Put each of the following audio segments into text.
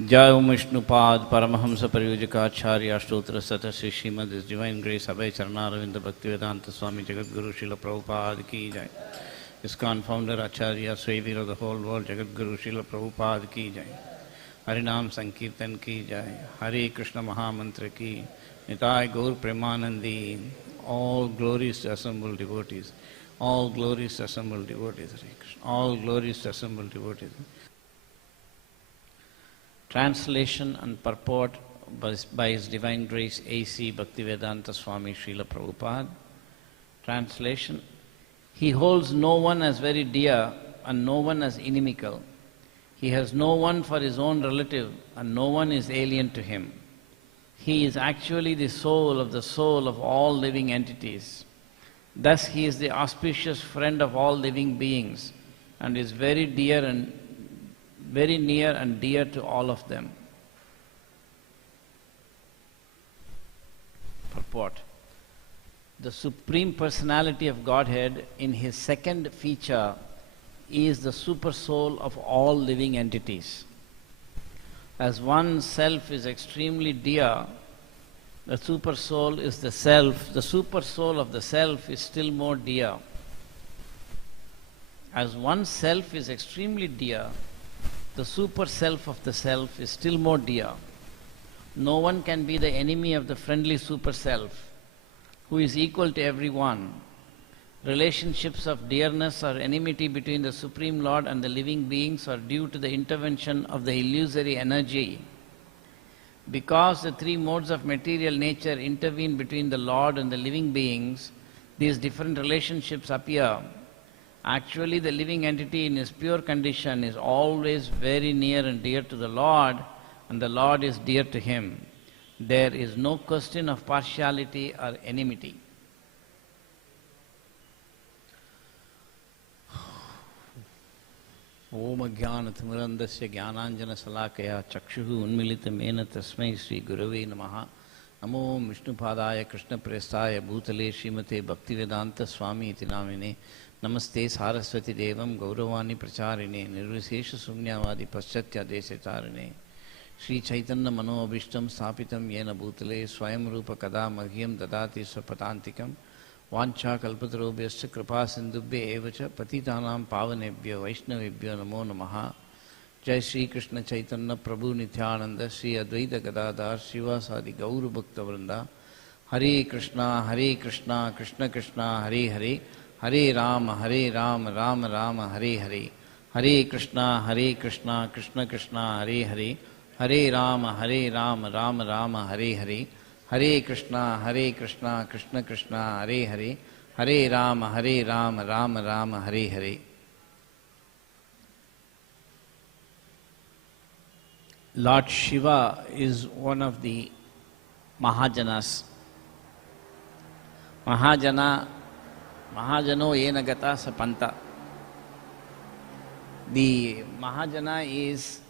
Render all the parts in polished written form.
जय ओम विष्णुपाद परमहंस परियोजकाचार्य अष्टोत्तर सतः श्री श्रीमद डिवाइन ग्रेस अभय चरणारविंद भक्तिवेदांत स्वामी जगत गुरु श्रील प्रभुपाद की जय। ISKCON founder acharya saviour of the whole world जगत गुरु श्रील प्रभुपाद की जय। हरिनाम संकीर्तन की जय। हरे कृष्ण महामंत्र की निताय गौर Premanandi. All glories to assembled devotees. All glories to assembled devotees. Hare Krishna. All glories to assembled devotees. Translation and purport by His Divine Grace A.C. Bhaktivedanta Swami Srila Prabhupada. Translation: He holds no one as very dear and no one as inimical. He has no one for his own relative and no one is alien to him. He is actually the soul of all living entities. Thus he is the auspicious friend of all living beings and is very near and dear to all of them. Purport: The Supreme Personality of Godhead in His second feature is the super soul of all living entities. As one self is extremely dear, the super soul is the self. The super soul of the self is still more dear. As one self is extremely dear, the super self of the self is still more dear. No one can be the enemy of the friendly super self, who is equal to everyone. Relationships of dearness or enmity between the Supreme Lord and the living beings are due to the intervention of the illusory energy. Because the three modes of material nature intervene between the Lord and the living beings, these different relationships appear. Actually, the living entity in his pure condition is always very near and dear to the Lord, and the Lord is dear to him. There is no question of partiality or enmity. ओम अज्ञानतिमिरन्धस्य ज्ञानाञ्जनशलाकया चक्षुः उन्मीलितमेन तस्मै श्रीगुरवे नमः। नमो विष्णुपादाय कृष्णप्रेष्ठाय भूतले श्रीमते भक्तिवेदान्तस्वामी इति नामिने। नमस्ते सारस्वती देवं गौरवाणी प्रचारिणे निर्विशेषशून्यवादी पाश्चात्यादेशतारिणे। श्रीचैतन्य मनोभीष्टं स्थापितं येन भूतले स्वयं रूप कदा मह्यं ददाति स्वपदान्तिकं। वाञ्छाकल्पतरुभ्यश्च कृपासिन्धुभ्य एव च पतितानां पावनेभ्यो वैष्णवेभ्यो नमो नमः। जय श्री कृष्ण चैतन्य प्रभु नित्यानंद श्री अद्वैत गदाधर श्रीवासादि गौर भक्तवृंदा। हरे कृष्णा कृष्ण कृष्णा हरे हरे, हरे राम राम राम हरे हरे। हरे कृष्णा कृष्ण कृष्णा हरे हरे, हरे राम राम राम हरे हरे। हरे कृष्णा कृष्ण कृष्णा हरे हरे, हरे Ram Ram Ram Hare Hare. Lord Shiva is one of the Mahajanas. Mahajano yena gata sapanta. The Mahajana is,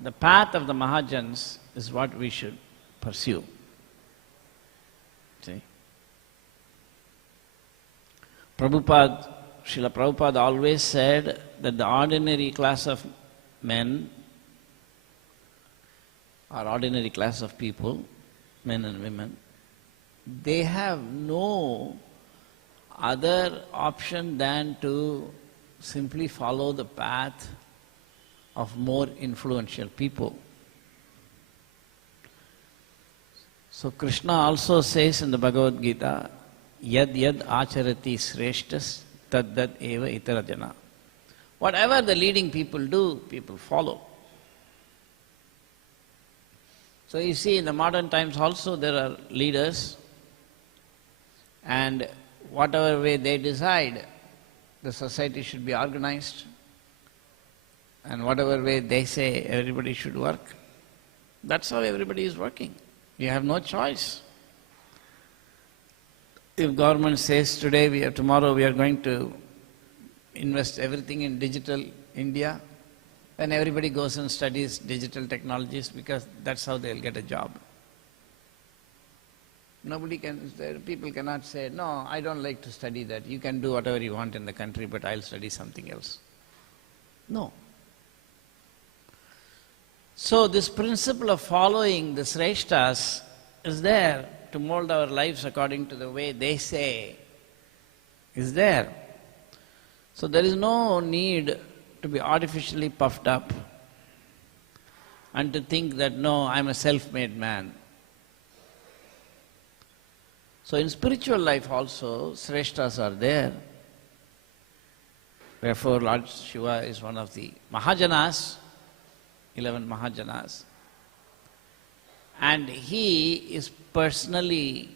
the path of the Mahajans is what we should pursue. See? Srila Prabhupada always said that the ordinary class of men or ordinary class of people, men and women, they have no other option than to simply follow the path of more influential people. So Krishna also says in the Bhagavad Gita, yad yad acharati sreshtas tad eva itarajana. Whatever the leading people do, people follow. So you see, in the modern times also there are leaders, and whatever way they decide, the society should be organized, and whatever way they say everybody should work, that's how everybody is working. You have no choice. If government says tomorrow we are going to invest everything in digital India, then everybody goes and studies digital technologies because that's how they'll get a job. People cannot say, no, I don't like to study that. You can do whatever you want in the country, but I'll study something else. No. So this principle of following the Sreshtas is there to mold our lives according to the way they say, is there. So there is no need to be artificially puffed up and to think that, no, I'm a self-made man. So in spiritual life also, Sreshtas are there. Therefore, Lord Shiva is one of the Mahajanas, 11 Mahajanas. And he is personally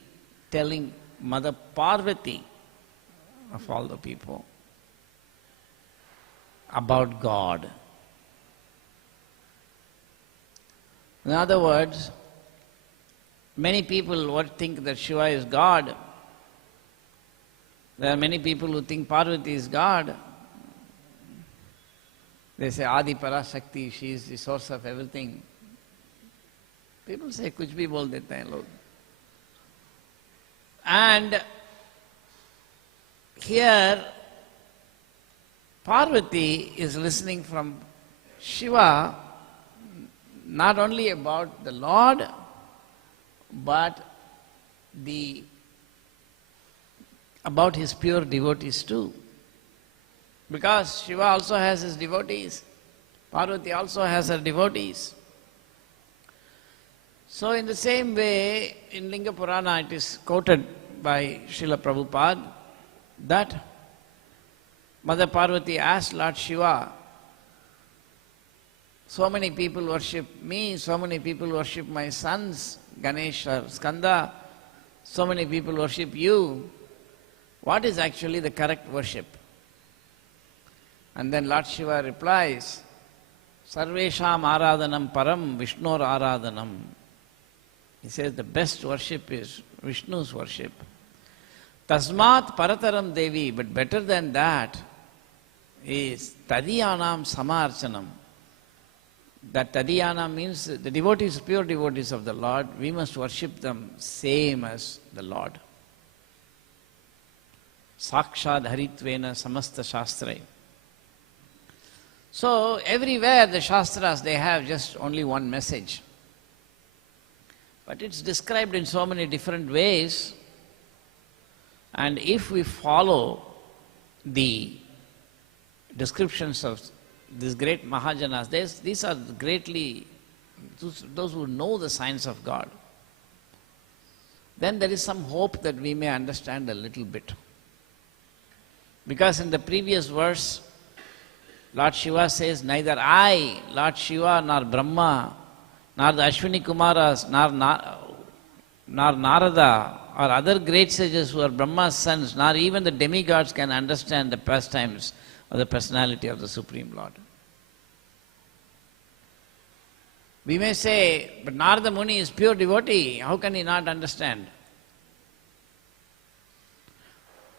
telling Mother Parvati, of all the people, about God. In other words, many people would think that Shiva is God. There are many people who think Parvati is God. They say Adi Parashakti, she is the source of everything. People say kuch bhi bol dete hain log. And here Parvati is listening from Shiva not only about the Lord, but about his pure devotees too. Because Shiva also has his devotees. Parvati also has her devotees. So in the same way, in Linga Purana it is quoted by Srila Prabhupada that Mother Parvati asked Lord Shiva, so many people worship me, so many people worship my sons, Ganesh or Skanda, so many people worship you. What is actually the correct worship? And then Lord Shiva replies, Sarvesham Aradhanam Param Vishnur Aradhanam. He says the best worship is Vishnu's worship. Tasmat Parataram Devi, but better than that is Tadiyanam Samarchanam. That Tadiyana means the devotees, pure devotees of the Lord, we must worship them same as the Lord. Sakshad Haritvena Samasta Shastra. So everywhere the Shastras, they have just only one message. But it's described in so many different ways. And if we follow the descriptions of these great Mahajanas, these are greatly, those who know the science of God, then there is some hope that we may understand a little bit. Because in the previous verse, Lord Shiva says, neither I, Lord Shiva, nor Brahma, nor the Ashwini Kumaras, nor Narada, or other great sages who are Brahma's sons, nor even the demigods can understand the pastimes or the personality of the Supreme Lord. We may say, but Narada Muni is pure devotee, how can he not understand?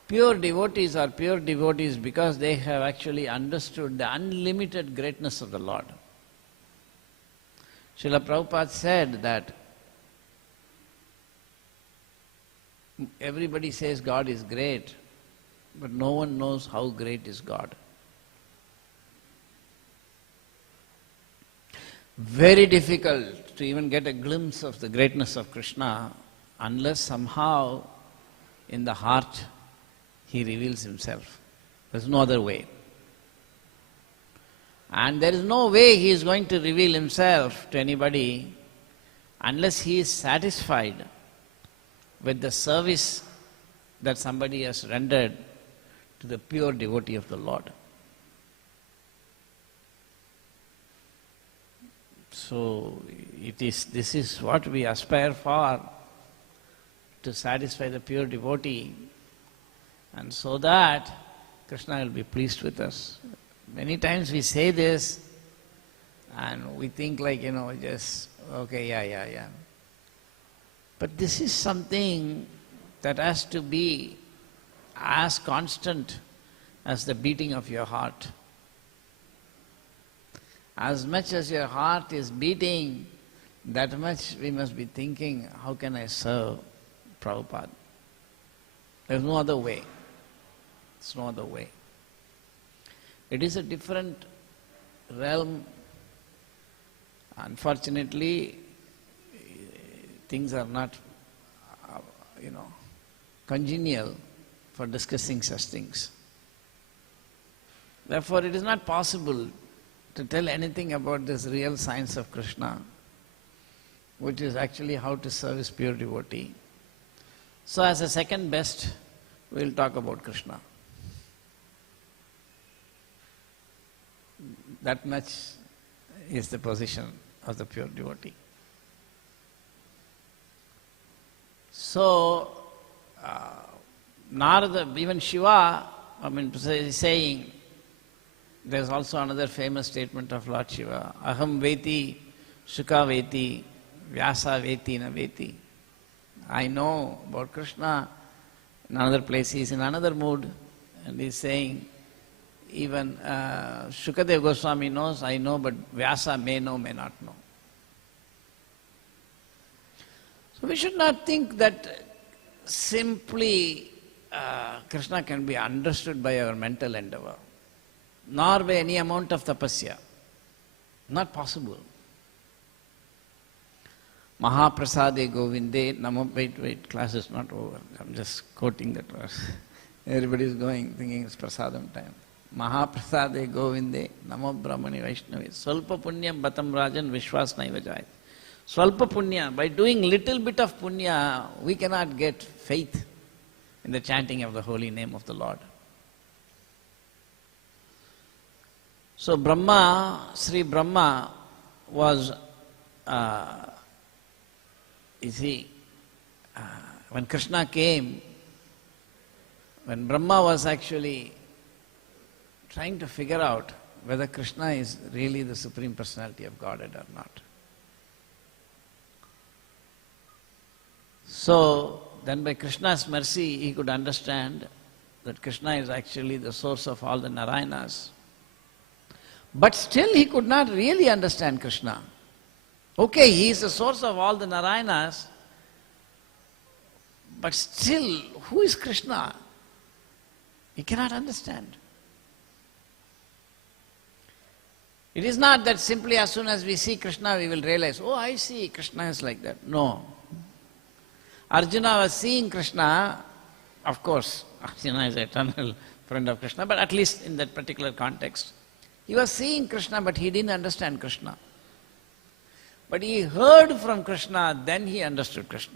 Pure devotees are pure devotees because they have actually understood the unlimited greatness of the Lord. Srila Prabhupada said that everybody says God is great, but no one knows how great is God. Very difficult to even get a glimpse of the greatness of Krishna unless somehow in the heart he reveals himself. There's no other way. And there is no way he is going to reveal himself to anybody unless he is satisfied with the service that somebody has rendered to the pure devotee of the Lord. So this is what we aspire for, to satisfy the pure devotee, and so that Krishna will be pleased with us. Many times we say this and we think like, just, okay, yeah. But this is something that has to be as constant as the beating of your heart. As much as your heart is beating, that much we must be thinking, how can I serve Prabhupada? There's no other way. There's no other way. It is a different realm Unfortunately, things are not, congenial for discussing such things. Therefore, it is not possible to tell anything about this real science of Krishna, which is actually how to service pure devotee. So as a second best, we will talk about Krishna. That much is the position of the pure devotee. So, Narada, even Shiva, saying, there's also another famous statement of Lord Shiva, Aham veti, Shuka veti, Vyasa veti na veti. I know about Krishna. In another place he is in another mood, and he is saying, even Shukadeva Goswami knows, I know, but Vyasa may know, may not know. So we should not think that simply Krishna can be understood by our mental endeavor, nor by any amount of tapasya. Not possible. Mahaprasade Govinde Namo. Wait, class is not over. I'm just quoting that verse. Everybody is going, thinking it's prasadam time. Mahaprasade Govinde Namo Brahmani Vaishnavi. Swalpa punyam batam rajan vishwas naiva jayat. Swalpa punya, by doing little bit of punya, we cannot get faith in the chanting of the holy name of the Lord. So Brahma, Sri Brahma was, when Krishna came, when Brahma was actually trying to figure out whether Krishna is really the Supreme Personality of Godhead or not. So then by Krishna's mercy he could understand that Krishna is actually the source of all the Narayanas. But still he could not really understand Krishna. Okay, he is the source of all the Narayanas, but still, who is Krishna? He cannot understand. It is not that simply as soon as we see Krishna we will realize, oh, I see, Krishna is like that. No. Arjuna was seeing Krishna, of course, Arjuna is an eternal friend of Krishna, but at least in that particular context. He was seeing Krishna, but he didn't understand Krishna. But he heard from Krishna, then he understood Krishna.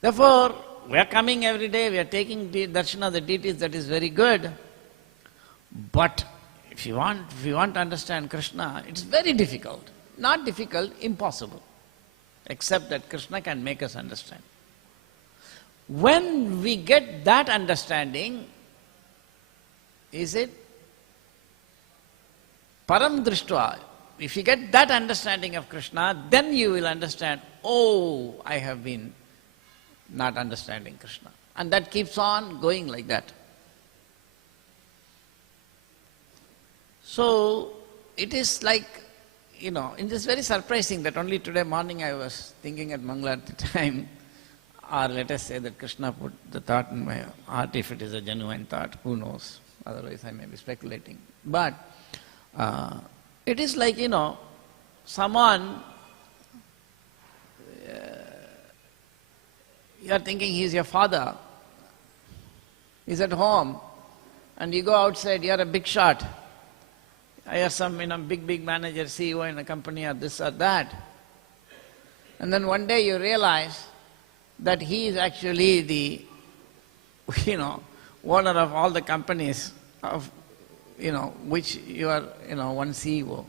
Therefore, we are coming every day, we are taking darshan of the deities, that is very good. But if you want to understand Krishna, it's very difficult. Not difficult, impossible. Except that Krishna can make us understand. When we get that understanding, is it param drishtva? If you get that understanding of Krishna, then you will understand, oh, I have been not understanding Krishna. And that keeps on going like that. So, it is like, it is very surprising that only today morning I was thinking at Mangala at the time, or let us say that Krishna put the thought in my heart, if it is a genuine thought, who knows, otherwise I may be speculating. But it is like, someone, you are thinking he is your father, he is at home, and you go outside, you are a big shot. I have some, big manager, CEO in a company or this or that. And then one day you realize that he is actually the, owner of all the companies of, which you are, one CEO.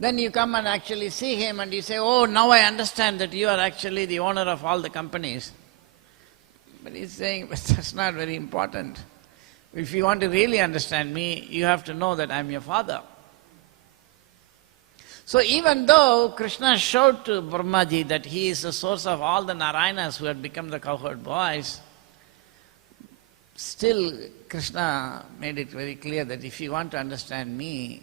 Then you come and actually see him and you say, oh, now I understand that you are actually the owner of all the companies. But he's saying, but that's not very important. If you want to really understand me, you have to know that I am your father. So even though Krishna showed to Brahmaji that he is the source of all the Narayanas who had become the cowherd boys, still Krishna made it very clear that if you want to understand me,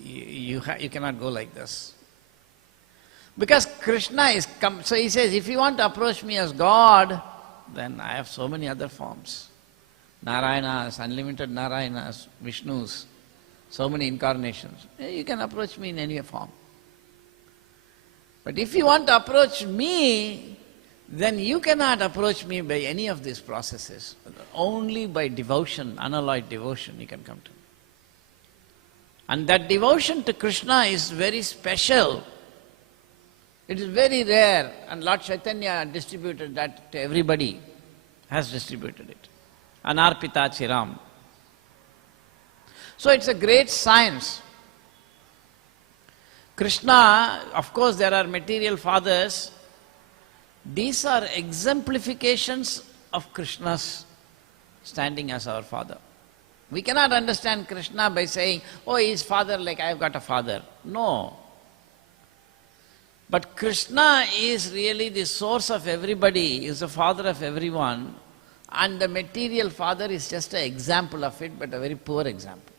you cannot go like this. Because Krishna is come, so he says, if you want to approach me as God, then I have so many other forms. Narayanas, unlimited Narayanas, Vishnus, so many incarnations. You can approach me in any form. But if you want to approach me, then you cannot approach me by any of these processes. Only by devotion, unalloyed devotion, you can come to me. And that devotion to Krishna is very special. It is very rare, and Lord Chaitanya distributed that to everybody, has distributed it. Anarpita Chiram. So it's a great science. Krishna, of course there are material fathers. These are exemplifications of Krishna's standing as our father. We cannot understand Krishna by saying, oh, he is father like I have got a father. No. But Krishna is really the source of everybody, is the father of everyone, and the material father is just an example of it, but a very poor example.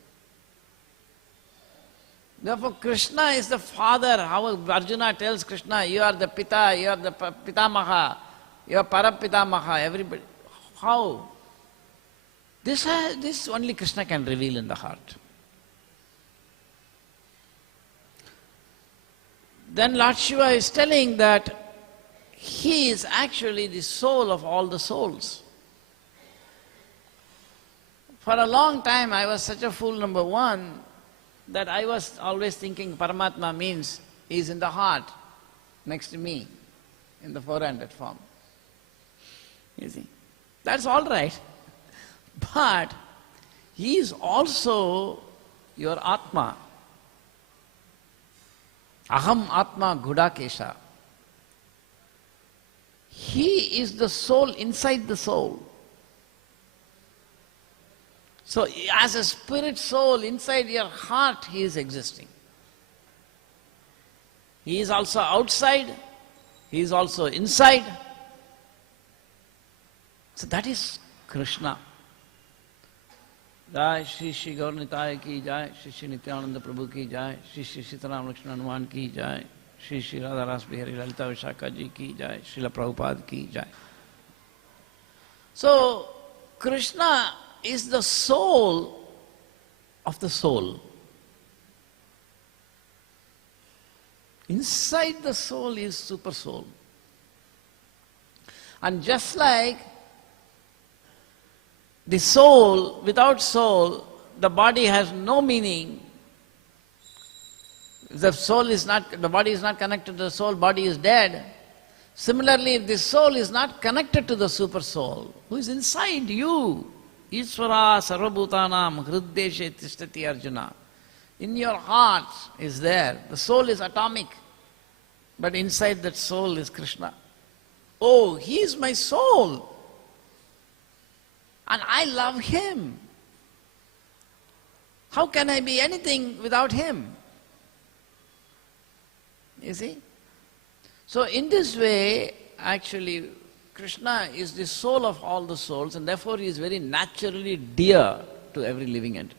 Therefore, Krishna is the father. How Arjuna tells Krishna, you are the Pita, you are the Pitamaha, you are Parapitamaha, everybody. How? This only Krishna can reveal in the heart. Then Lord Shiva is telling that he is actually the soul of all the souls. For a long time I was such a fool, number one, that I was always thinking Paramatma means he is in the heart, next to me, in the 400 form. You see, that's all right. But he is also your Atma. Aham Atma Gudakesha. He is the soul inside the soul. So as a spirit soul inside your heart, he is existing. He is also outside, he is also inside. So that is Krishna. Jai Shri Shri Gaur Nitai ki jai, Shri Shri Nityananda Prabhu ki jai, Shri Shri Sitaram Lakshmana Hanuman ki jai, Shri Shri Radha Ras Bihari Lalita Vishakha ji ki jai, Srila Prabhupada ki jai. So Krishna is the soul of the soul. Inside the soul is super soul. And just like the soul, without soul, the body has no meaning. If the body is not connected to the soul, body is dead. Similarly, if the soul is not connected to the super soul, who is inside you, Ishvara Sarvabhutanam Hriddeshe Tishtati Arjuna. In your heart is there. The soul is atomic, but inside that soul is Krishna. Oh, he is my soul. And I love him. How can I be anything without him? You see? So in this way, actually, Krishna is the soul of all the souls, and therefore he is very naturally dear to every living entity.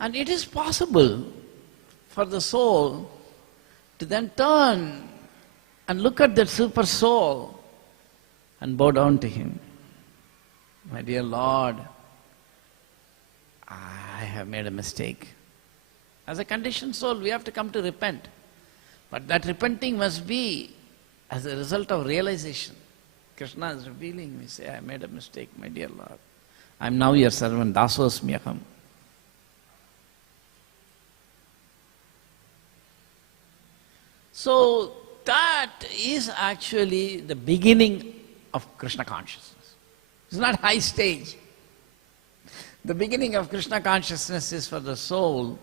And it is possible for the soul to then turn and look at that super soul and bow down to him. My dear Lord, I have made a mistake. As a conditioned soul, we have to come to repent. But that repenting must be as a result of realization. Krishna is revealing me, say, I made a mistake, my dear Lord. I am now your servant, dasosmyaham. So that is actually the beginning of Krishna consciousness. It's not high stage. The beginning of Krishna consciousness is for the soul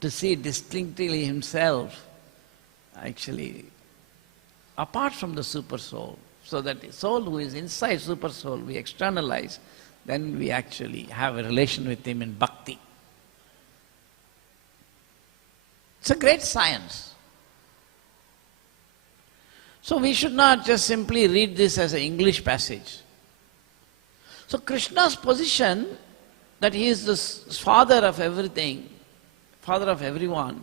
to see distinctly himself, actually, apart from the super soul. So that the soul who is inside super soul, we externalize, then we actually have a relation with him in bhakti. It's a great science. So we should not just simply read this as an English passage. So Krishna's position that he is the father of everything, father of everyone,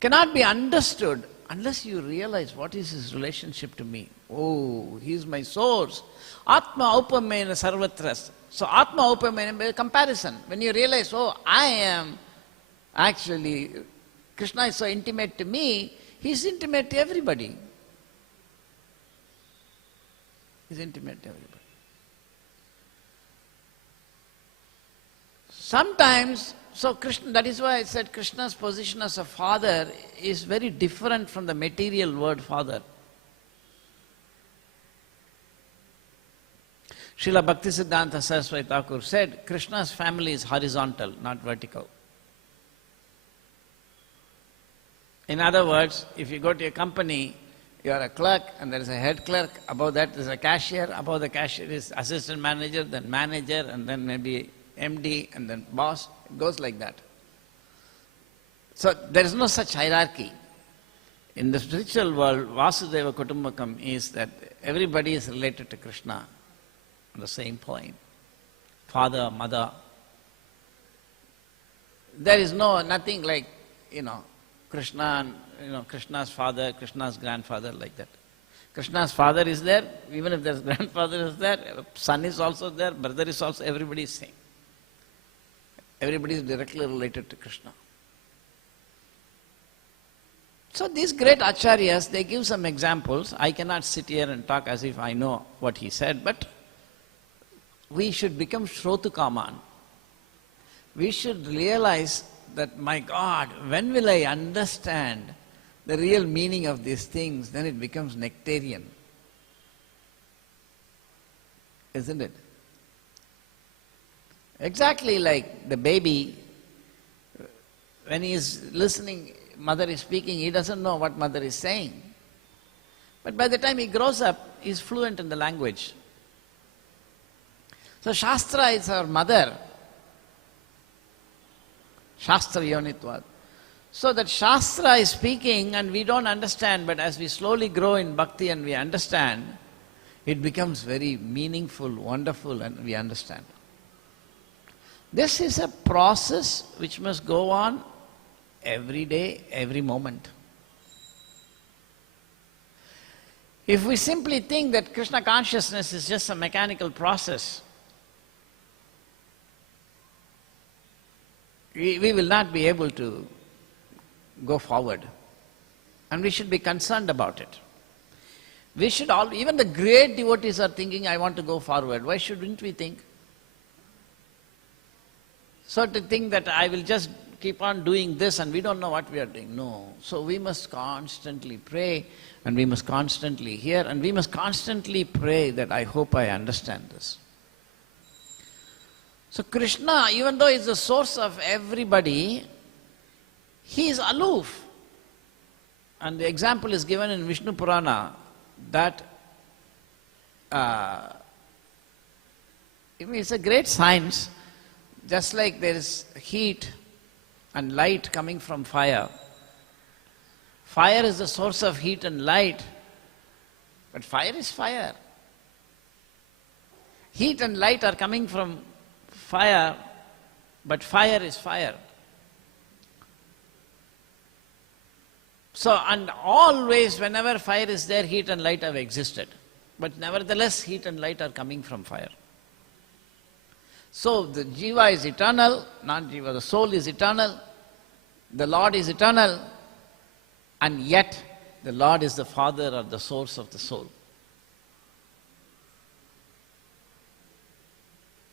cannot be understood unless you realize what is his relationship to me. Oh, he is my source. Atma upamena sarvatras. So Atma upamena comparison. When you realize, oh, I am actually, Krishna is so intimate to me, he is intimate to everybody. He is intimate to everybody. Sometimes, so Krishna, that is why I said Krishna's position as a father is very different from the material word father. Srila Bhaktisiddhanta Saraswati Thakur said, Krishna's family is horizontal, not vertical. In other words, if you go to a company, you are a clerk and there is a head clerk, above that is a cashier, above the cashier is assistant manager, then manager, and then maybe MD, and then boss. It goes like that. So there is no such hierarchy. In the spiritual world, Vasudeva Kutumbakam is that everybody is related to Krishna on the same plane. Father, mother. There is nothing like, Krishna and, Krishna's father, Krishna's grandfather, like that. Krishna's father is there, even if there's grandfather is there, son is also there, brother is also, everybody is same. Everybody is directly related to Krishna. So these great acharyas, they give some examples. I cannot sit here and talk as if I know what he said, but we should become Shrotukaman. We should realize that, my God, when will I understand the real meaning of these things? Then it becomes nectarian. Isn't it? Exactly like the baby, when he is listening, mother is speaking, he doesn't know what mother is saying. But by the time he grows up, he is fluent in the language. So Shastra is our mother. Shastra Yonitvat. So that Shastra is speaking and we don't understand, but as we slowly grow in bhakti and we understand, it becomes very meaningful, wonderful, and we understand. This is a process which must go on every day, every moment. If we simply think that Krishna consciousness is just a mechanical process, we will not be able to go forward. And we should be concerned about it. We should all, even the great devotees are thinking, I want to go forward. Why shouldn't we think? So to think that I will just keep on doing this and we don't know what we are doing. No. So we must constantly pray and we must constantly hear and we must constantly pray that I hope I understand this. So Krishna, even though he is the source of everybody, he is aloof. And the example is given in Vishnu Purana that it's a great science. Just like there is heat and light coming from fire. Fire is the source of heat and light, but fire is fire. Heat and light are coming from fire, but fire is fire. So, and always whenever fire is there, heat and light have existed. But nevertheless, heat and light are coming from fire. So the jiva is eternal, not jiva, the soul is eternal, the Lord is eternal, and yet the Lord is the Father or the source of the soul.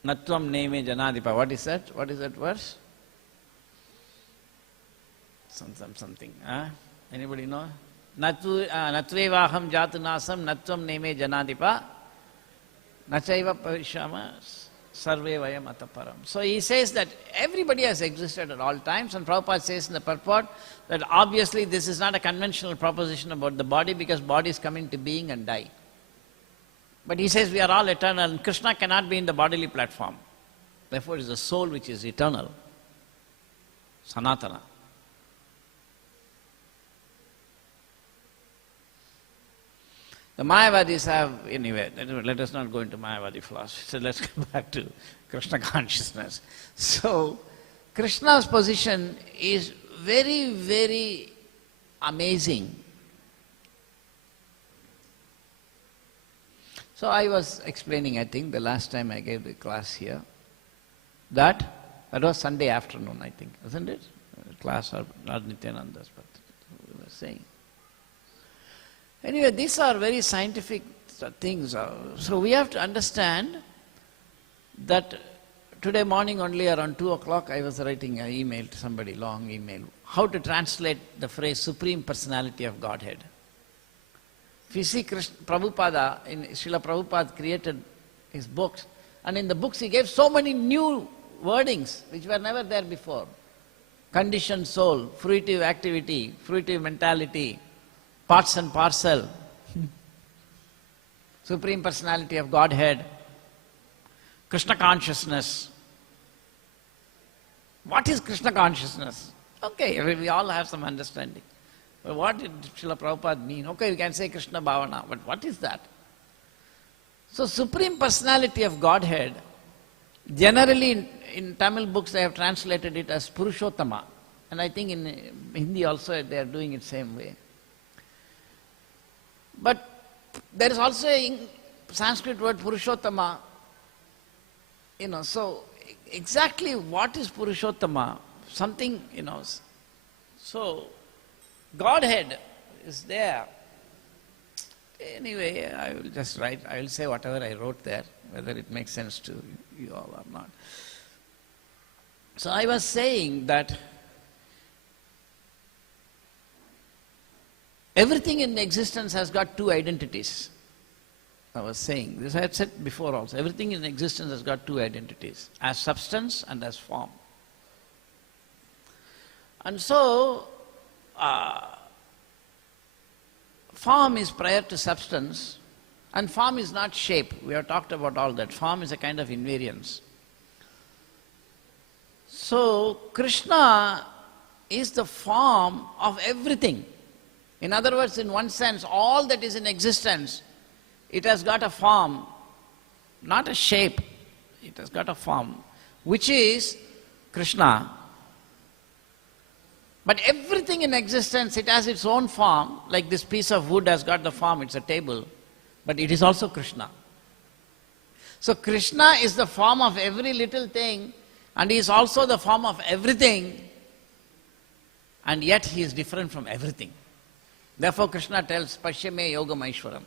Natvam neme janadipa. What is that? What is that verse? Something. Anybody know? Natvevaham jatunasam natvam neme janadipa nachaiva pavishama sarve vayam ataparam. So he says that everybody has existed at all times, and Prabhupada says in the purport that obviously this is not a conventional proposition about the body because bodies come into being and die. But he says we are all eternal and Krishna cannot be in the bodily platform. Therefore it is the soul which is eternal, Sanatana. The Mayavadis have, anyway, let us not go into Mayavadi philosophy, so let's go back to Krishna consciousness. So, Krishna's position is very, very amazing So I was explaining, I think, the last time I gave the class here, that was Sunday afternoon, I think, wasn't it? Class of Lord Nityananda's, but we were saying. Anyway, these are very scientific things. So we have to understand that today morning only around 2 o'clock I was writing an email to somebody, long email, how to translate the phrase Supreme Personality of Godhead. If you see Prabhupada, Srila Prabhupada created his books, and in the books he gave so many new wordings which were never there before. Conditioned soul, fruitive activity, fruitive mentality, parts and parcel, Supreme Personality of Godhead, Krishna consciousness. What is Krishna consciousness? Okay, we all have some understanding. But what did Srila Prabhupada mean? Okay, we can say Krishna Bhavana, but what is that? So Supreme Personality of Godhead, generally in Tamil books they have translated it as Purushottama. And I think in Hindi also they are doing it same way. But there is also a Sanskrit word Purushottama. So exactly what is Purushottama? Something, so Godhead is there. Anyway, I will just write, I will say whatever I wrote there, whether it makes sense to you all or not. So I was saying that everything in existence has got two identities. I was saying, this I had said before also, everything in existence has got two identities, as substance and as form. And so, form is prior to substance, and form is not shape. We have talked about all that. Form is a kind of invariance. So, Krishna is the form of everything. In other words, in one sense, all that is in existence, it has got a form, not a shape. It has got a form, which is Krishna. But everything in existence, it has its own form, like this piece of wood has got the form, it's a table, but it is also Krishna. So Krishna is the form of every little thing, and he is also the form of everything, and yet he is different from everything. Therefore Krishna tells, Pashyame Yogam Aishwaram.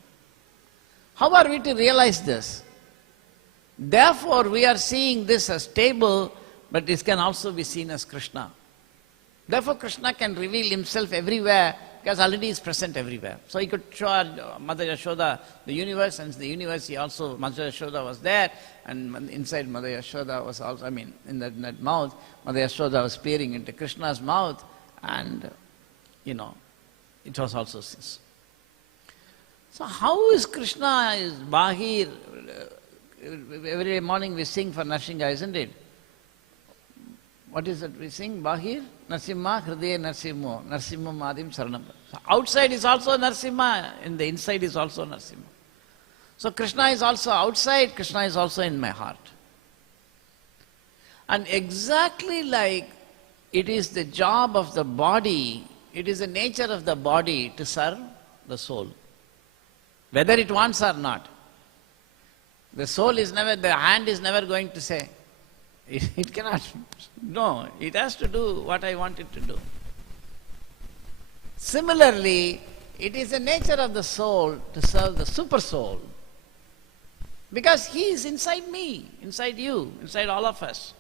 How are we to realize this? Therefore we are seeing this as table, but this can also be seen as Krishna. Therefore Krishna can reveal himself everywhere, because already he is present everywhere. So he could show Mother Yashoda the universe, and the universe he also, Mother Yashoda was there, and inside Mother Yashoda was also, in that mouth, Mother Yashoda was peering into Krishna's mouth, and it was also this. So how is Krishna is Bahir? Every morning we sing for Narsinga, isn't it? What is it we sing? Bahir, Narsimha, Hridaya Narsimho, Narsimha Madim Saranam. So outside is also Narsimha, in the inside is also Narsimha. So Krishna is also outside, Krishna is also in my heart. And exactly like it is the job of the body, it is the nature of the body to serve the soul, whether it wants or not. The soul is never, the hand is never going to say, it cannot, no, it has to do what I want it to do. Similarly, it is the nature of the soul to serve the super soul, because he is inside me, inside you, inside all of us.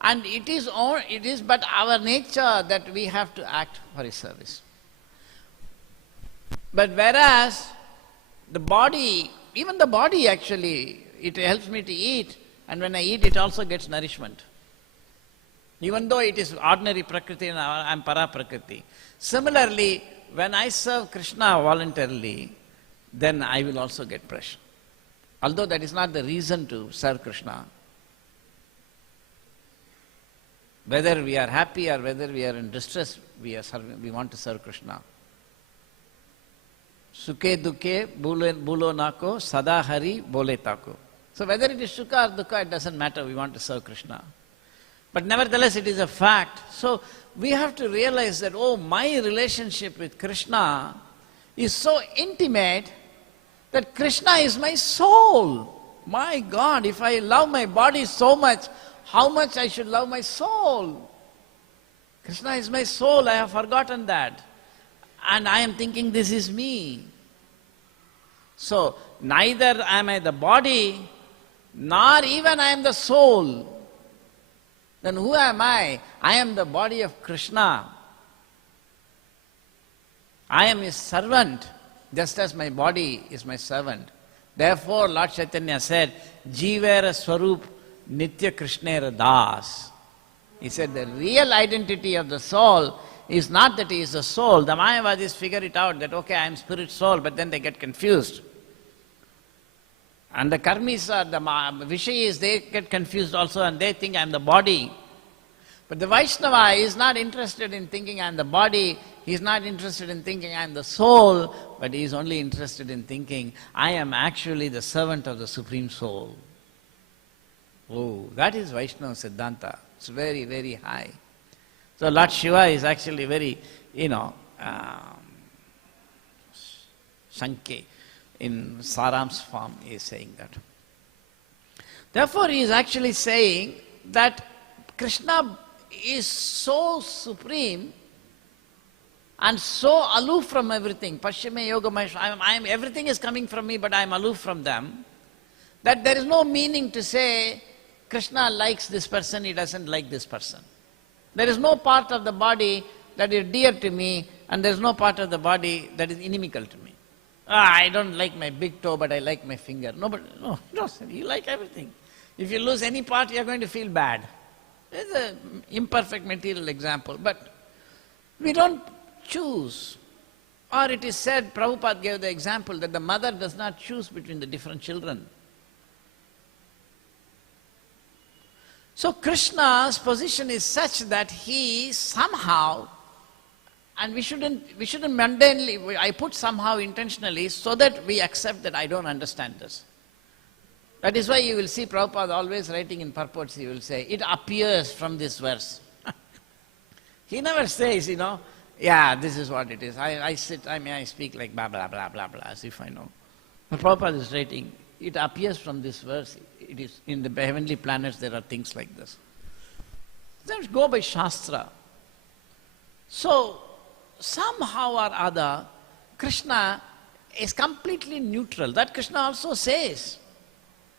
And it is but our nature that we have to act for his service. But whereas the body, even the body actually, it helps me to eat, and when I eat it also gets nourishment. Even though it is ordinary Prakriti and I am Para Prakriti. Similarly, when I serve Krishna voluntarily, then I will also get pressure. Although that is not the reason to serve Krishna. Whether we are happy or whether we are in distress, we want to serve Krishna. Sukhe dukhe bulo nako, sada hari bole tako. So whether it is sukha or dukkha, it doesn't matter, we want to serve Krishna. But nevertheless, it is a fact. So we have to realize that, my relationship with Krishna is so intimate that Krishna is my soul. My God, if I love my body so much, how much I should love my soul? Krishna is my soul, I have forgotten that. And I am thinking this is me. So, neither am I the body, nor even I am the soul. Then who am I? I am the body of Krishna. I am his servant, just as my body is my servant. Therefore, Lord Chaitanya said, Jivera Swarup Nitya Krishnera Das. He said the real identity of the soul is not that he is the soul. The Mayavadis figure it out that, okay, I am spirit soul, but then they get confused. And the karmis or the Vishayis, they get confused also and they think I am the body. But the Vaishnava is not interested in thinking I am the body, he is not interested in thinking I am the soul, but he is only interested in thinking I am actually the servant of the Supreme Soul. Oh, that is Vaishnava Siddhanta. It's very, very high. So Lord Shiva is actually very, Sankhe, in Saram's form, he is saying that. Therefore, he is actually saying that Krishna is so supreme and so aloof from everything. Pashyame yoga everything is coming from me, but I am aloof from them. That there is no meaning to say, Krishna likes this person, he doesn't like this person. There is no part of the body that is dear to me, and there is no part of the body that is inimical to me. I don't like my big toe, but I like my finger. No, you like everything. If you lose any part, you are going to feel bad. It's an imperfect material example, but we don't choose. Or it is said, Prabhupada gave the example that the mother does not choose between the different children. So Krishna's position is such that he somehow, and we shouldn't mundanely, I put somehow intentionally so that we accept that I don't understand this. That is why you will see Prabhupada always writing in purports, he will say, it appears from this verse. He never says, yeah, this is what it is. I speak like blah, blah, blah, blah, blah, as if I know. But Prabhupada is writing, it appears from this verse. It is in the heavenly planets there are things like this. Let's go by Shastra. So, somehow or other, Krishna is completely neutral. That Krishna also says,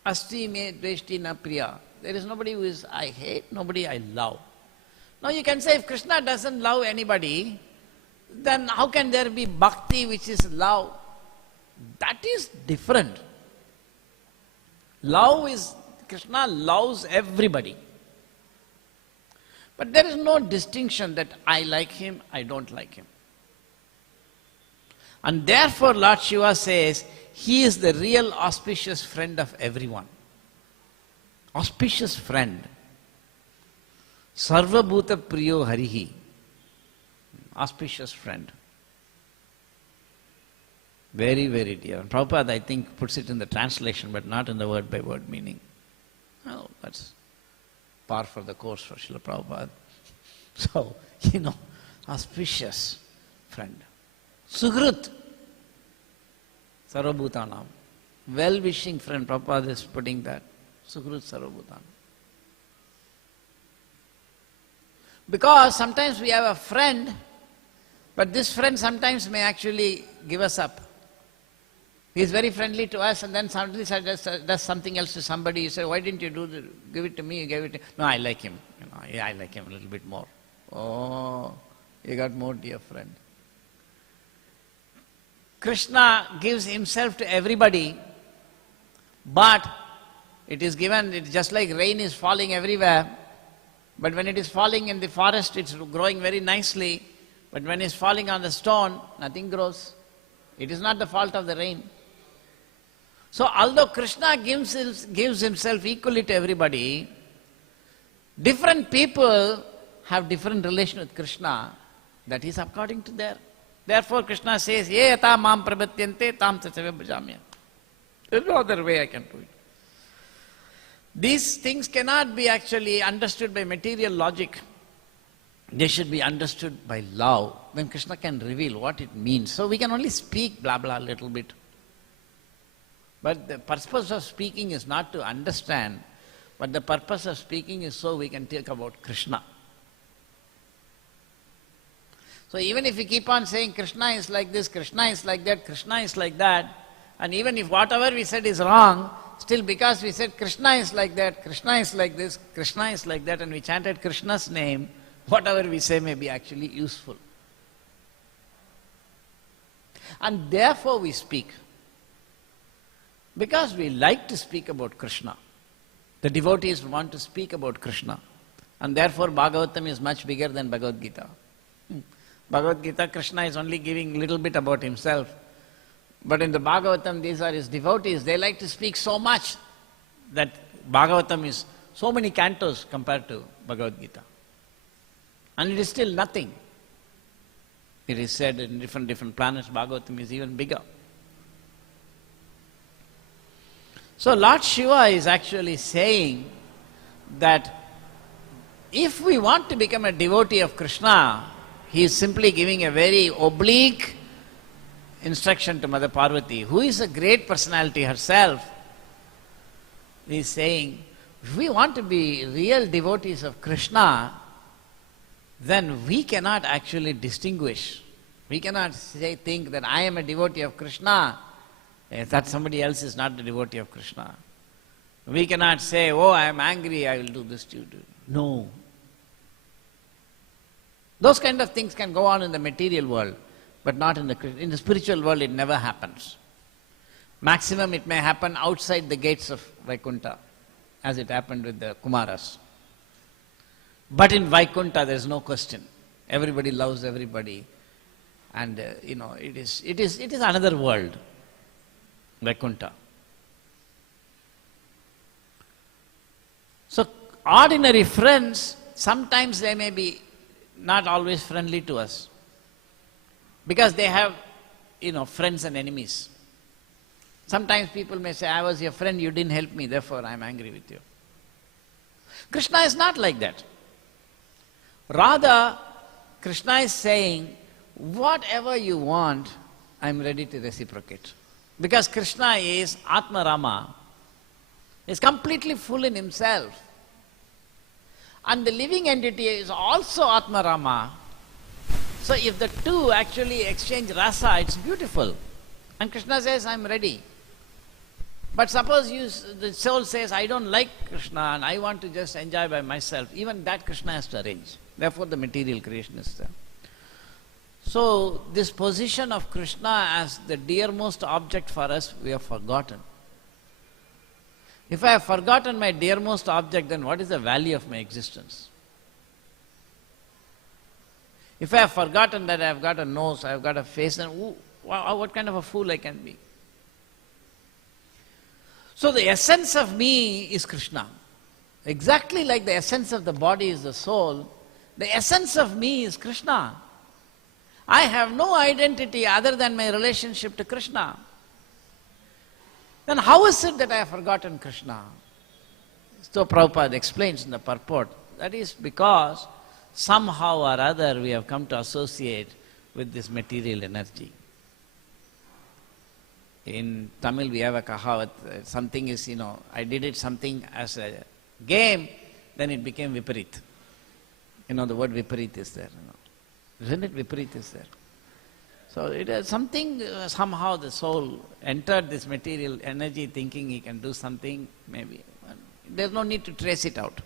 Asti me dveshti na priya. There is nobody who is I hate, nobody I love. Now you can say if Krishna doesn't love anybody, then how can there be bhakti which is love? That is different. Love is, Krishna loves everybody. But there is no distinction that I like him, I don't like him. And therefore Lord Shiva says, he is the real auspicious friend of everyone. Auspicious friend. Sarva bhuta priyo harihi. Auspicious friend. Very, very dear. And Prabhupada, I think, puts it in the translation, but not in the word-by-word meaning. Well, that's par for the course for Srila Prabhupada. So, auspicious friend. Suhrut. Sarvabhutanam. Well-wishing friend. Prabhupada is putting that. Suhrut Sarvabhutanam. Because sometimes we have a friend, but this friend sometimes may actually give us up. He is very friendly to us and then suddenly does something else to somebody. You say, why didn't you give it to me? You gave it to... No, I like him. I like him a little bit more. Oh, you got more dear friend. Krishna gives himself to everybody, but it is given, it's just like rain is falling everywhere, but when it is falling in the forest, it's growing very nicely, but when it's falling on the stone, nothing grows. It is not the fault of the rain. So although Krishna gives himself equally to everybody, different people have different relation with Krishna. That is according to their. Therefore Krishna says, Ye yata mam prabhatyante tam tatsave bhajamya. There is no other way I can do it. These things cannot be actually understood by material logic. They should be understood by love. Then Krishna can reveal what it means. So we can only speak blah blah a little bit. But the purpose of speaking is not to understand, but the purpose of speaking is so we can talk about Krishna. So even if we keep on saying Krishna is like this, Krishna is like that, Krishna is like that, and even if whatever we said is wrong, still because we said Krishna is like that, Krishna is like this, Krishna is like that, and we chanted Krishna's name, whatever we say may be actually useful. And therefore we speak. Because we like to speak about Krishna. The devotees want to speak about Krishna. And therefore Bhagavatam is much bigger than Bhagavad Gita. Bhagavad Gita, Krishna is only giving a little bit about himself. But in the Bhagavatam, these are his devotees. They like to speak so much that Bhagavatam is so many cantos compared to Bhagavad Gita. And it is still nothing. It is said in different planets, Bhagavatam is even bigger. So Lord Shiva is actually saying that if we want to become a devotee of Krishna, he is simply giving a very oblique instruction to Mother Parvati, who is a great personality herself. He is saying, if we want to be real devotees of Krishna, then we cannot actually distinguish. We cannot think that I am a devotee of Krishna, that somebody else is not the devotee of Krishna. We cannot say, oh, I am angry, I will do this to you. No. Those kind of things can go on in the material world, but not in the spiritual world. It never happens. Maximum it may happen outside the gates of Vaikuntha, as it happened with the Kumaras. But in Vaikuntha there is no question. Everybody loves everybody, and it is another world, Vaikuntha. So ordinary friends, sometimes they may be not always friendly to us, because they have, friends and enemies. Sometimes people may say, I was your friend, you didn't help me, therefore I am angry with you. Krishna is not like that. Rather, Krishna is saying, whatever you want, I am ready to reciprocate. Because Krishna is Atma Rama, is completely full in himself. And the living entity is also Atma Rama. So if the two actually exchange rasa, it's beautiful. And Krishna says, I'm ready. But suppose the soul says, I don't like Krishna and I want to just enjoy by myself, even that Krishna has to arrange. Therefore the material creation is there. So this position of Krishna as the dearmost object for us, we have forgotten. If I have forgotten my dearmost object, then what is the value of my existence? If I have forgotten that I have got a nose, I have got a face, then what kind of a fool I can be? So the essence of me is Krishna. Exactly like the essence of the body is the soul, the essence of me is Krishna. I have no identity other than my relationship to Krishna. Then how is it that I have forgotten Krishna? So Prabhupada explains in the purport, that is because somehow or other we have come to associate with this material energy. In Tamil we have a kahavat, something is, I did it something as a game, then it became viparit. The word viparit is there. Isn't it? Viparit is there. So it is something, somehow the soul entered this material energy thinking he can do something, maybe. There's no need to trace it out.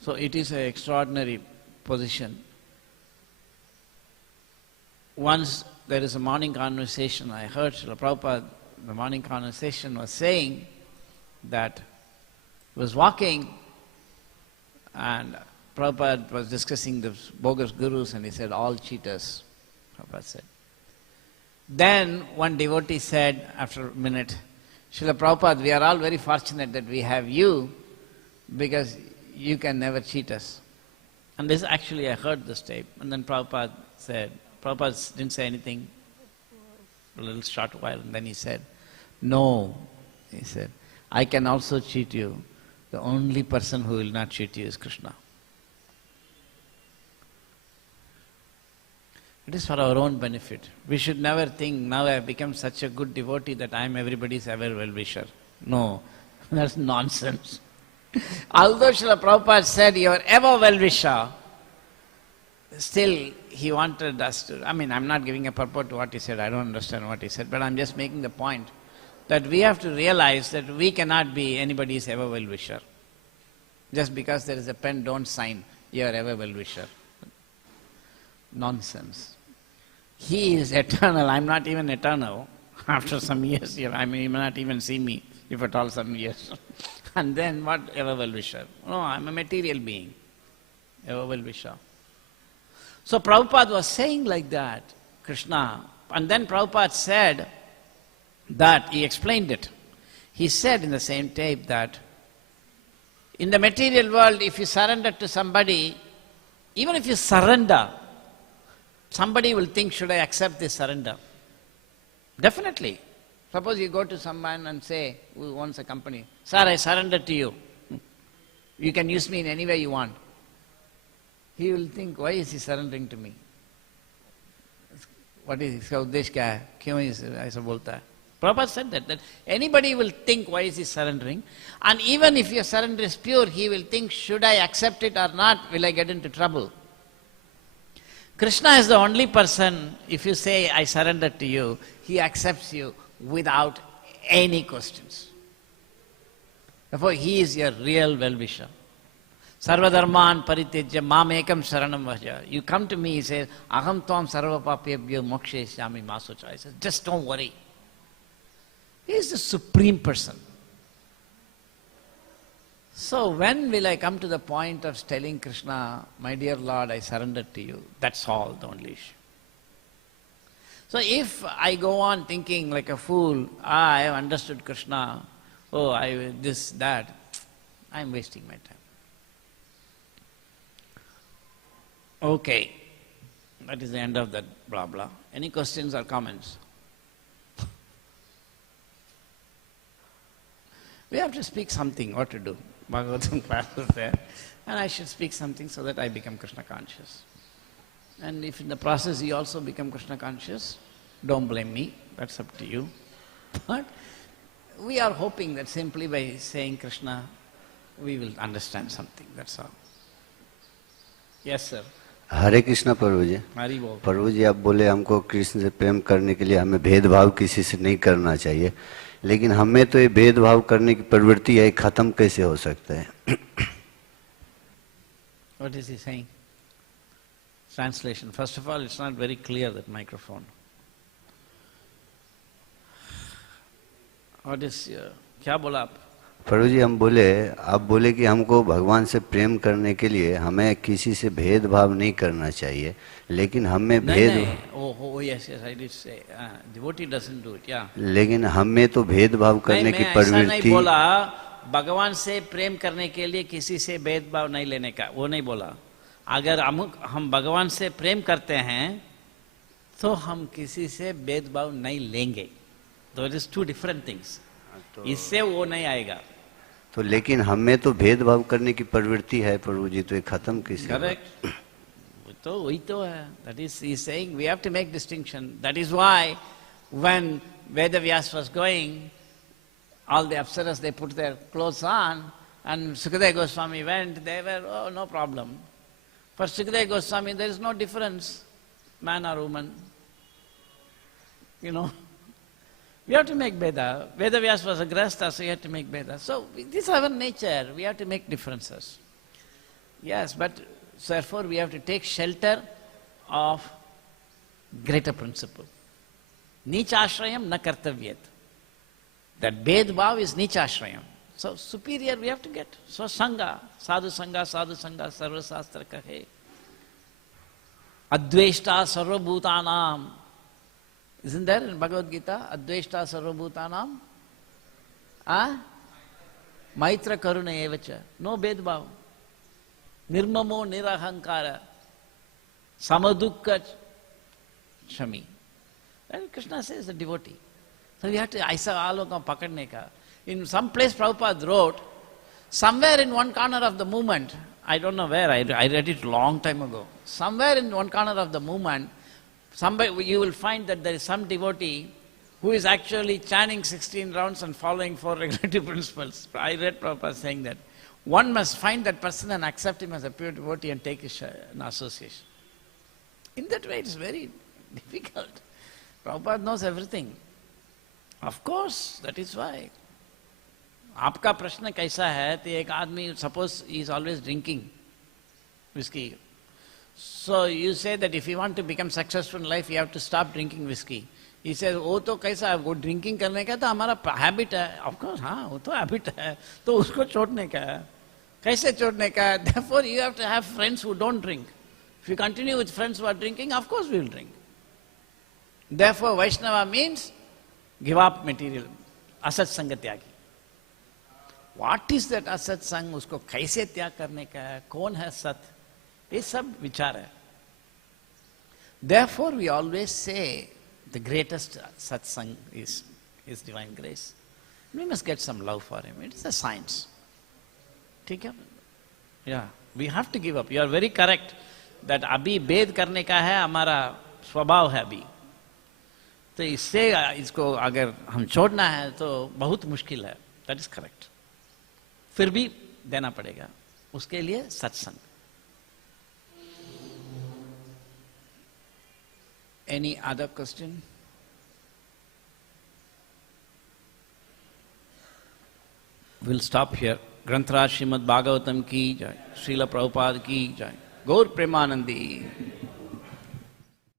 So it is an extraordinary position. Once there is a morning conversation, I heard Srila Prabhupada, the morning conversation was saying that he was walking and Prabhupada was discussing the bogus gurus and he said, all cheaters, Prabhupada said. Then one devotee said after a minute, Srila Prabhupada, we are all very fortunate that we have you because you can never cheat us. And this actually I heard this tape. And then Prabhupada didn't say anything for a little short while, and then he said, no, he said, I can also cheat you. The only person who will not cheat you is Krishna. It is for our own benefit. We should never think, now I have become such a good devotee that I am everybody's ever well-wisher. No, that's nonsense. Although Srila Prabhupada said, you are ever well-wisher, still he wanted us to, I'm not giving a purport to what he said, I don't understand what he said, but I'm just making the point that we have to realize that we cannot be anybody's ever well-wisher. Just because there is a pen, don't sign, you are ever well-wisher. Nonsense. He is eternal, I'm not even eternal. After some years, you may not even see me, if at all some years. And then what ever well-wisher? No, I'm a material being, ever well-wisher. So Prabhupada was saying like that, Krishna. And then Prabhupada said that, he explained it. He said in the same tape that in the material world, if you surrender to somebody, even if you surrender, somebody will think, should I accept this surrender? Definitely. Suppose you go to someone and say, who owns a company, sir, I surrender to you. You can use me in any way you want. He will think, why is he surrendering to me? What is इसका उद्देश्य क्या है? क्यों ऐसा बोलता है? Prabhupada said that anybody will think, why is he surrendering? And even if your surrender is pure, he will think, should I accept it or not? Will I get into trouble? Krishna is the only person, if you say, I surrender to you, he accepts you without any questions. Therefore, he is your real well-wisher. Sarvadharman paritejya mam ekam saranam vajja. You come to me, he says, aham tvam sarva papyabhyo mokshayashyami masocha. He says, just don't worry. He is the supreme person. So when will I come to the point of telling Krishna, my dear Lord, I surrender to you? That's all the only issue. So if I go on thinking like a fool, I have understood Krishna, this, that, I am wasting my time. Okay, that is the end of that blah blah. Any questions or comments? We have to speak something, what to do. Bhagavatam class is there, and I should speak something so that I become Krishna conscious. And if in the process you also become Krishna conscious, don't blame me, that's up to you. But we are hoping that simply by saying Krishna, we will understand something, that's all. Yes, sir. हरे कृष्णा प्रभु जी। हरि बोल। प्रभु जी, आप बोले हमको कृष्ण से प्रेम करने के लिए हमें भेदभाव किसी से नहीं करना चाहिए, लेकिन हमें तो ये भेदभाव करने की प्रवृत्ति है, खत्म कैसे हो सकता है? What is he saying? Translation. First of all, it's not very clear, that microphone. What is क्या बोला आप? प्रभु जी, हम बोले, आप बोले कि हमको भगवान से प्रेम करने के लिए हमें किसी से भेदभाव नहीं करना चाहिए, लेकिन हमें yes, I did say. Devotee doesn't do it, yeah. लेकिन हमें तो भेदभाव करने की प्रवृत्ति। नहीं बोला, भगवान से प्रेम करने के लिए किसी से भेदभाव नहीं लेने का, वो नहीं बोला। अगर हम भगवान से प्रेम करते हैं, तो हम किसी से भेदभाव नहीं लेंगे। तो it is two different things. इससे वो नहीं आएगा। तो लेकिन हमें तो भेदभाव करने की प्रवृत्ति है प्रभु जी, तो ये खत्म कैसे? करेक्ट, तो वही तो है। That is, he is saying we have to make distinction. That is why when Vedavyas was going, all the apsaras, they put their clothes on, and Sukadeva Goswami went, they were, no problem. For Sukadeva Goswami, there is no difference, man or woman. We have to make Veda. Vedavyas was a grasta, so he had to make Veda. So this is our nature, we have to make differences. Yes, but therefore we have to take shelter of greater principle. Nichashrayam na kartavyet. That Bhed-bhav is Nichashrayam. So superior we have to get. So Sangha, Sadhu Sangha, Sarva Sastra kahe. Adveshta Sarva Bhutanam. Isn't there in Bhagavad Gita? Adveshta Sarva Bhutanam? Maitra Karuna Evacha. No Bhed-bhav. Nirmamo Nirahankara. Samadukka Shami. Then Krishna says the devotee. So we have to aisa aloka pakadne ka. In some place Prabhupada wrote, somewhere in one corner of the movement, I don't know where, I read it long time ago. Somewhere in one corner of the movement, Somebody, you will find that there is some devotee who is actually chanting 16 rounds and following 4 regulative principles. I read Prabhupada saying that. One must find that person and accept him as a pure devotee and take his an association. In that way, it's very difficult. Prabhupada knows everything. Of course, that is why. आपका प्रश्न कैसा है तो एक आदमी, suppose he is always drinking whiskey. So you say that if you want to become successful in life, you have to stop drinking whiskey. He says, वो तो कैसा है, वो ड्रिंकिंग करने का तो हमारा हैबिट है. Of course, हाँ, वो तो हैबिट है, तो उसको छोड़ने का है. कैसे छोड़ने का है? Therefore, you have to have friends who don't drink. If you continue with friends who are drinking, of course we will drink. Therefore, Vaishnava means give up material, असत संग त्यागी. What is that असत संग? उसको कैसे त्याग करने का है? कौन है सत? ये सब विचार है. Therefore, we always say the greatest satsang is divine grace. We must get some love for him. It is a science. ठीक है? Yeah, we have to give up. You are very correct that अभी भेद करने का है, हमारा स्वभाव है अभी. तो इससे इसको अगर हम छोड़ना है तो बहुत मुश्किल है. That is correct. फिर भी देना पड़ेगा. उसके लिए सत्संग. Any other question? We'll stop here. ग्रंथराज Shrimad Bhagavatam की जय, श्रील प्रभुपाद की जय, गौर प्रेमानंदी.